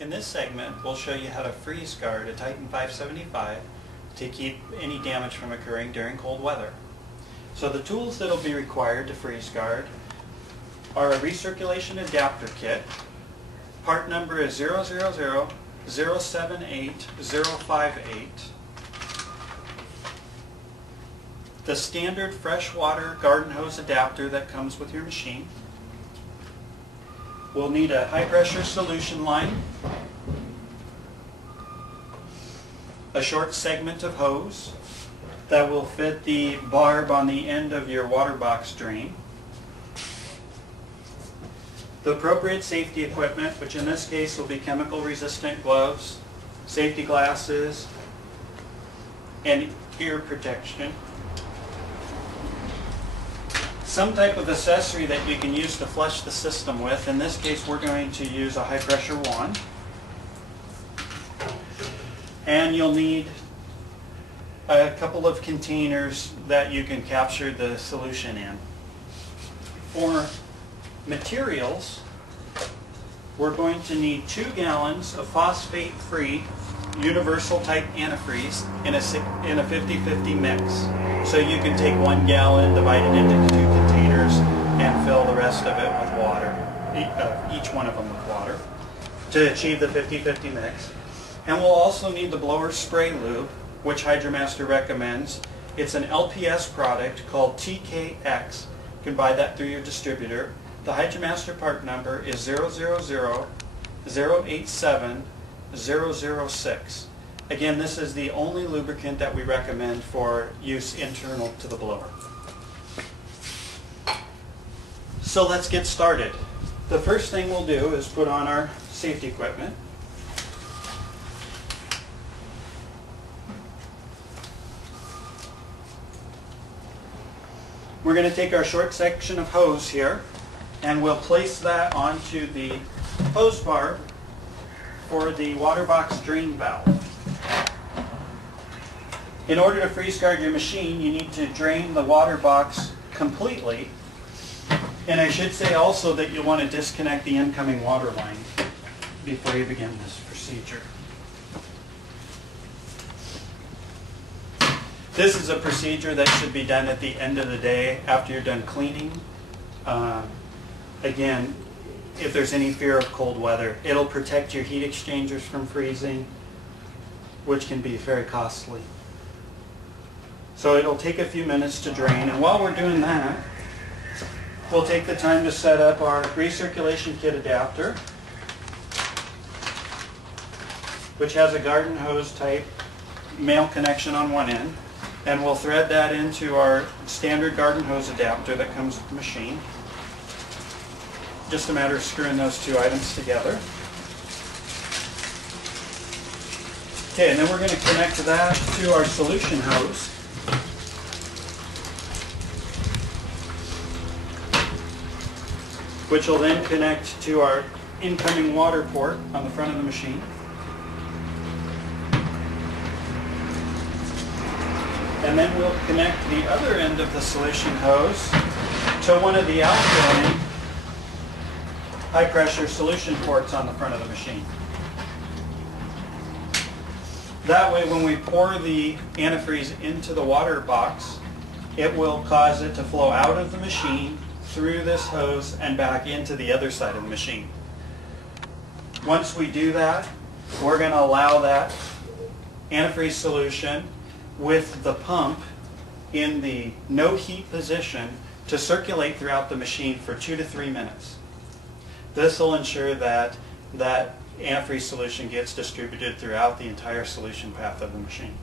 In this segment, we'll show you how to freeze guard a Titan 575 to keep any damage from occurring during cold weather. So the tools that will be required to freeze guard are a recirculation adapter kit. Part number is 000078058. The standard freshwater garden hose adapter that comes with your machine. We'll need a high pressure solution line, a short segment of hose that will fit the barb on the end of your water box drain, the appropriate safety equipment, which in this case will be chemical resistant gloves, safety glasses, and ear protection. Some type of accessory that you can use to flush the system with. In this case, we're going to use a high pressure wand. And you'll need a couple of containers that you can capture the solution in. For materials, we're going to need 2 gallons of phosphate-free universal type antifreeze in a 50-50 mix. So you can take 1 gallon, divide it into 2 containers, and fill the rest of it with water, each one of them with water, to achieve the 50-50 mix. And we'll also need the blower spray lube, which HydroMaster recommends. It's an LPS product called TKX. You can buy that through your distributor. The HydroMaster part number is 000087006. Again, this is the only lubricant that we recommend for use internal to the blower. So let's get started. The first thing we'll do is put on our safety equipment. We're going to take our short section of hose here and we'll place that onto the hose barb for the water box drain valve. In order to freeze guard your machine, you need to drain the water box completely. And I should say also that you'll want to disconnect the incoming water line before you begin this procedure. This is a procedure that should be done at the end of the day after you're done cleaning. Again, if there's any fear of cold weather, it'll protect your heat exchangers from freezing, which can be very costly. So it'll take a few minutes to drain, and while we're doing that, we'll take the time to set up our recirculation kit adapter, which has a garden hose type male connection on one end, and we'll thread that into our standard garden hose adapter that comes with the machine. Just a matter of screwing those 2 items together. Okay, and then we're going to connect that to our solution hose. Which will then connect to our incoming water port on the front of the machine. And then we'll connect the other end of the solution hose to one of the outgoing high pressure solution ports on the front of the machine. That way when we pour the antifreeze into the water box, it will cause it to flow out of the machine through this hose and back into the other side of the machine. Once we do that, we're going to allow that antifreeze solution with the pump in the no heat position to circulate throughout the machine for 2 to 3 minutes. This will ensure that that antifreeze solution gets distributed throughout the entire solution path of the machine.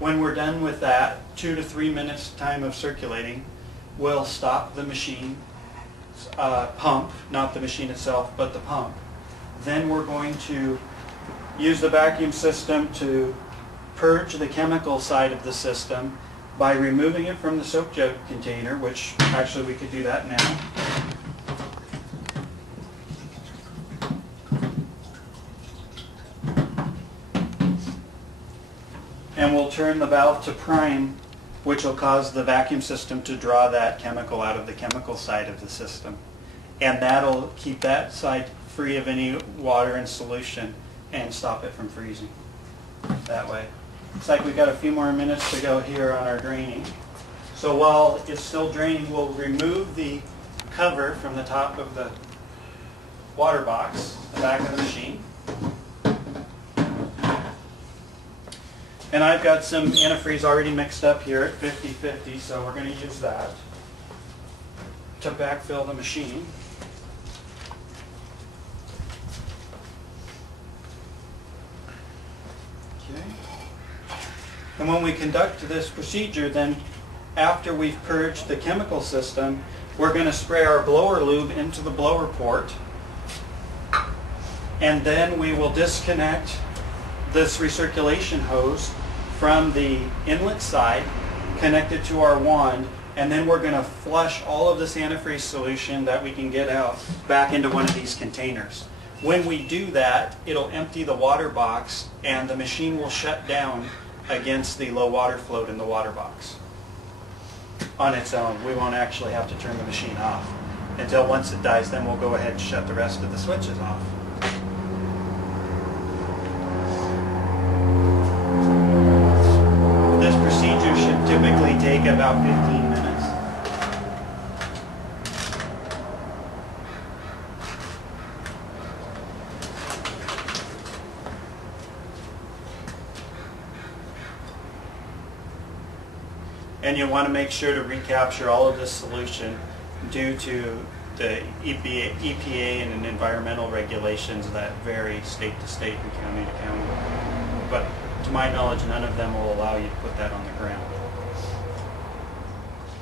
When we're done with that 2 to 3 minutes time of circulating, we'll stop the machine pump, not the machine itself, but the pump. Then we're going to use the vacuum system to purge the chemical side of the system by removing it from the soap jug container, which actually we could do that now. And we'll turn the valve to prime, which will cause the vacuum system to draw that chemical out of the chemical side of the system. and that'll keep that side free of any water and solution and stop it from freezing that way. Looks like we've got a few more minutes to go here on our draining. So while it's still draining, we'll remove the cover from the top of the water box, the back of the machine. And I've got some antifreeze already mixed up here at 50-50, so we're going to use that to backfill the machine. Okay. And when we conduct this procedure, then after we've purged the chemical system, we're going to spray our blower lube into the blower port, and then we will disconnect this recirculation hose from the inlet side, connect it to our wand, and then we're going to flush all of this antifreeze solution that we can get out back into one of these containers. When we do that, it'll empty the water box and the machine will shut down against the low water float in the water box on its own. We won't actually have to turn the machine off until once it dies, then we'll go ahead and shut the rest of the switches off. This procedure should typically take about 15 minutes. And you want to make sure to recapture all of this solution due to the EPA and environmental regulations that vary state to state and county to county. But to my knowledge, none of them will allow you to put that on the ground.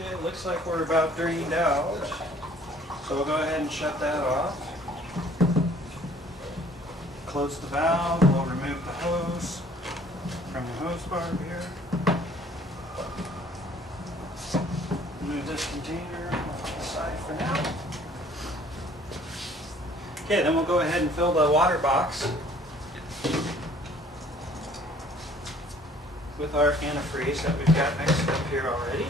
Okay, it looks like we're about drained out. So we'll go ahead and shut that off. Close the valve, we'll remove the hose from the hose barb here. Move this container off to the side for now. Okay, then we'll go ahead and fill the water box with our antifreeze that we've got mixed up here already.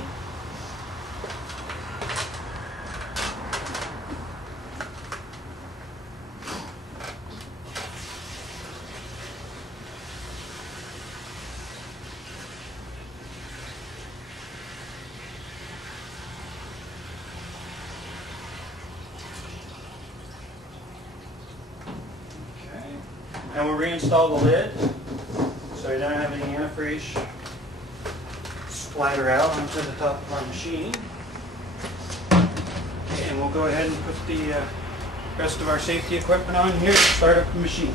And we'll reinstall the lid so you don't have any antifreeze splatter out onto the top of our machine. Okay, and we'll go ahead and put the rest of our safety equipment on here to start up the machine.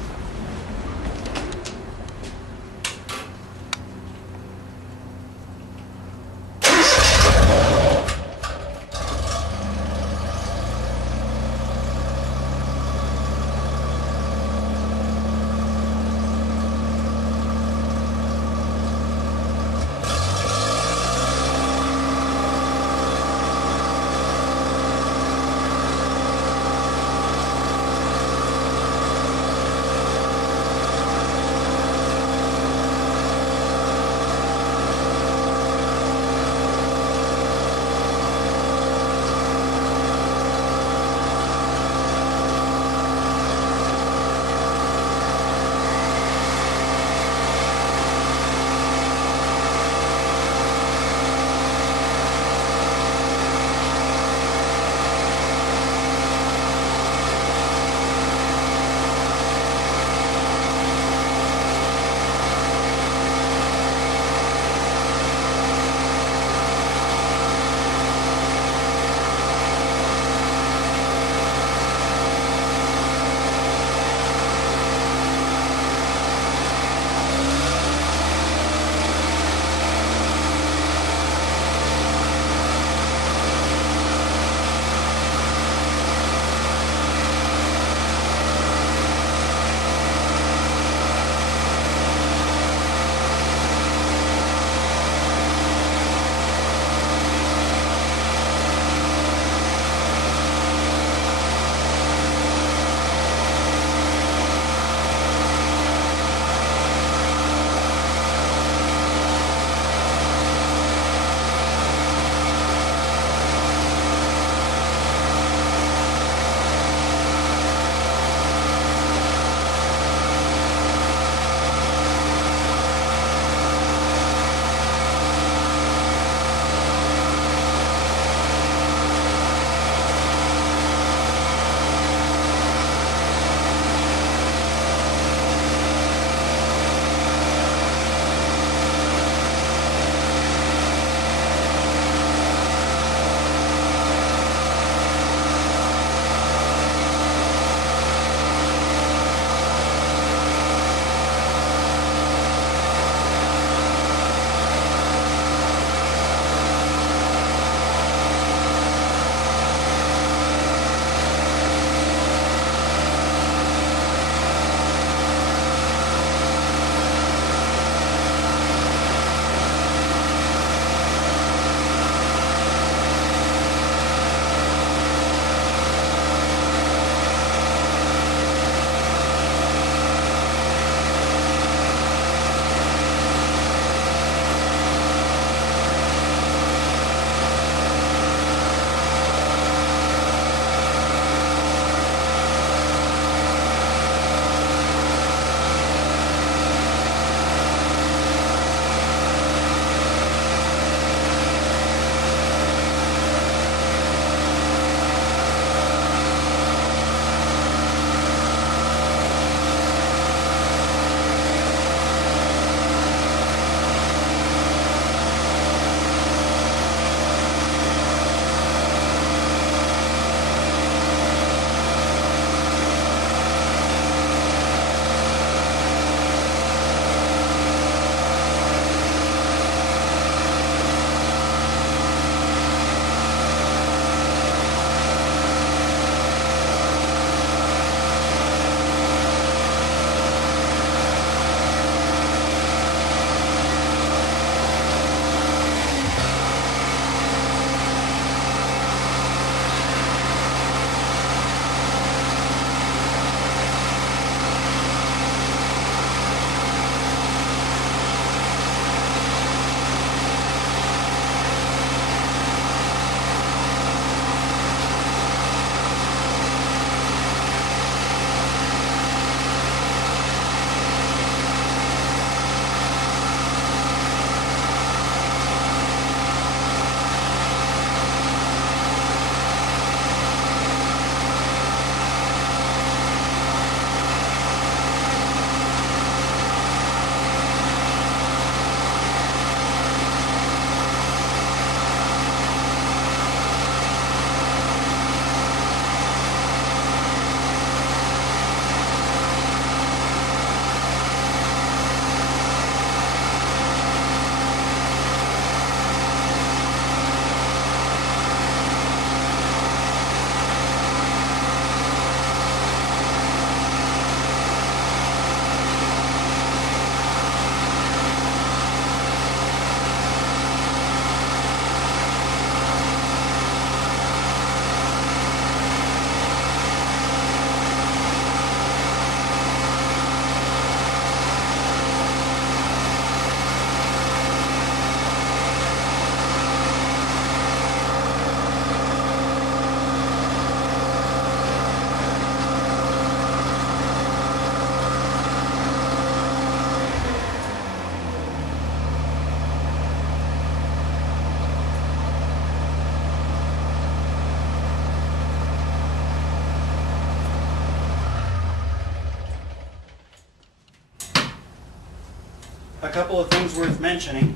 A couple of things worth mentioning.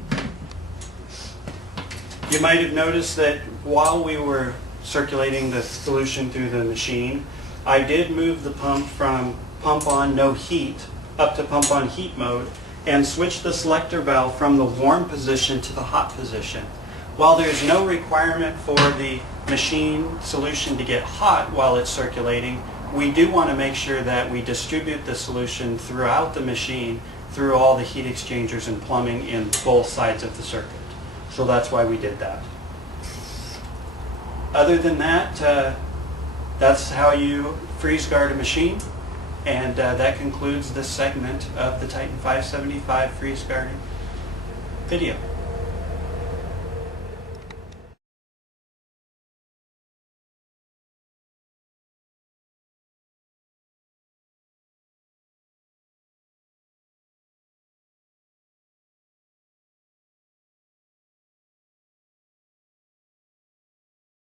You might have noticed that while we were circulating the solution through the machine, I did move the pump from pump on no heat up to pump on heat mode and switch the selector valve from the warm position to the hot position. While there's no requirement for the machine solution to get hot while it's circulating, we do want to make sure that we distribute the solution throughout the machine through all the heat exchangers and plumbing in both sides of the circuit. So that's why we did that. Other than that, that's how you freeze guard a machine. And that concludes this segment of the Titan 575 freeze guarding video.